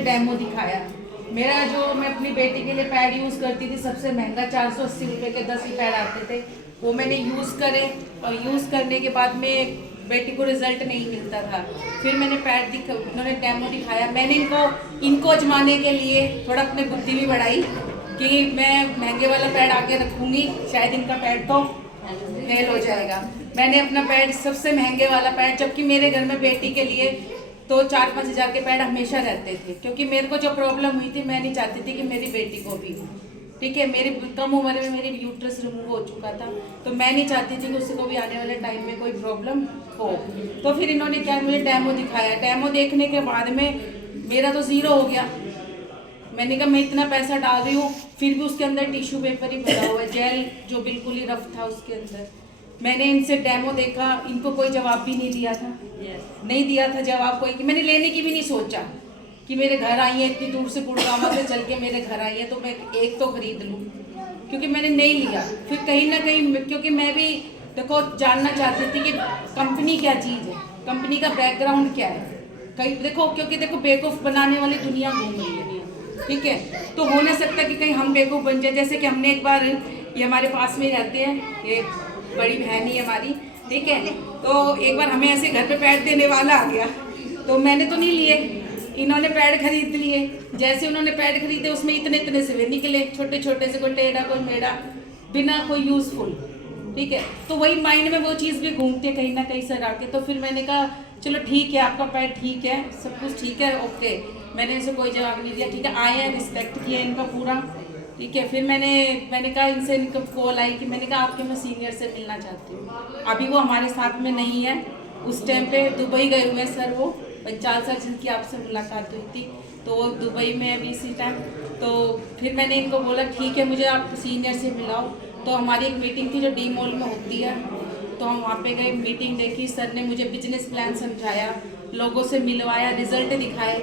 मुझे डेमो दिखाया। मेरा जो मैं अपनी बेटी के लिए पैड यूज़ करती थी सबसे महंगा 480 रुपये के 10 ही पैड आते थे, वो मैंने यूज़ करे और यूज़ करने के बाद में बेटी को रिजल्ट नहीं मिलता था। फिर मैंने पैड उन्होंने डेमो दिखाया, मैंने इनको आजमाने के लिए थोड़ा अपनी बुद्धि भी बढ़ाई कि मैं महंगे वाला पैड आगे रखूँगी, शायद इनका पैड तो फेल हो जाएगा। मैंने अपना पैड सबसे महंगे वाला पैड, जबकि मेरे घर में बेटी के लिए तो 4-5 हज़ार के पैड हमेशा रहते थे, क्योंकि मेरे को जो प्रॉब्लम हुई थी मैं नहीं चाहती थी कि मेरी बेटी को भी, ठीक है, मेरी कम उम्र में मेरी यूट्रस रिमूव हो चुका था, तो मैं नहीं चाहती थी कि उसको भी आने वाले टाइम में कोई प्रॉब्लम हो। तो फिर इन्होंने क्या मुझे डेमो दिखाया, डेमो देखने के बाद में मेरा तो ज़ीरो हो गया। मैंने कहा मैं इतना पैसा डाल रही हूँ, फिर भी उसके अंदर टिश्यू पेपर ही भरा हुआ है, जेल जो बिल्कुल ही रफ था उसके अंदर। मैंने इनसे डेमो देखा, इनको कोई जवाब भी नहीं दिया था, नहीं दिया था जवाब कोई, कि मैंने लेने की भी नहीं सोचा कि मेरे घर आई है, इतनी दूर से गुड़गांव से चल के मेरे घर आई है तो मैं एक तो खरीद लूँ, क्योंकि मैंने नहीं लिया। फिर कहीं ना कहीं क्योंकि मैं भी देखो जानना चाहती थी कि कंपनी क्या चीज़ है, कंपनी का बैकग्राउंड क्या है, कहीं देखो, क्योंकि देखो बेवकूफ़ बनाने वाली दुनिया घूम रही है, ठीक है, तो हो ना सकता कि कहीं हम बेवकूफ़ बन जाए। जैसे कि हमने एक बार, ये हमारे पास में रहते हैं, ये बड़ी बहन ही हमारी, ठीक है, तो एक बार हमें ऐसे घर पे पैड देने वाला आ गया, तो मैंने तो नहीं लिए, इन्होंने पैड खरीद लिए। जैसे उन्होंने पैड खरीदे उसमें इतने इतने से वे निकले, छोटे छोटे से, कोई टेढ़ा कोई मेढ़ा, बिना कोई यूज़फुल, ठीक है, तो वही माइंड में वो चीज़ भी घूमती है कहीं ना कहीं सर आके। तो फिर मैंने कहा चलो ठीक है, आपका पैड ठीक है, सब कुछ ठीक है, ओके, मैंने इसे कोई जवाब नहीं दिया, ठीक है, आए हैं, रिस्पेक्ट किया इनका पूरा, ठीक है। फिर मैंने कहा इनसे, इनका कॉल आई कि मैंने कहा आपके मैं सीनियर से मिलना चाहती हूँ, अभी वो हमारे साथ में नहीं है, उस टाइम पे दुबई गए हुए सर, वो 50 साल जिनकी आपसे मुलाकात हुई थी, तो वो दुबई में अभी इसी टाइम। तो फिर मैंने इनको बोला ठीक है, मुझे आप सीनियर से मिलाओ। तो हमारी एक मीटिंग थी जो डी मॉल में होती है, तो हम वहाँ पे गए, मीटिंग देखी, सर ने मुझे बिजनेस प्लान समझाया, लोगों से मिलवाया, रिजल्ट दिखाए,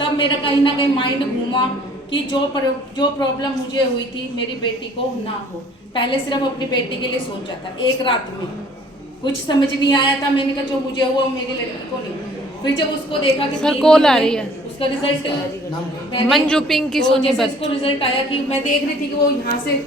तब मेरा कहीं ना कहीं माइंड घूमा कि जो प्रॉब्लम मुझे हुई थी मेरी बेटी को ना हो। पहले सिर्फ अपनी बेटी के लिए सोचा था, एक रात में कुछ समझ नहीं आया था, मैंने कहा जो मुझे हुआ मेरी लड़की को नहीं। फिर जब उसको देखा कि सर कॉल आ रही है, उसका रिजल्ट मंजू पिंक की सोनीपत, रिजल्ट आया कि मैं देख रही थी कि वो यहाँ से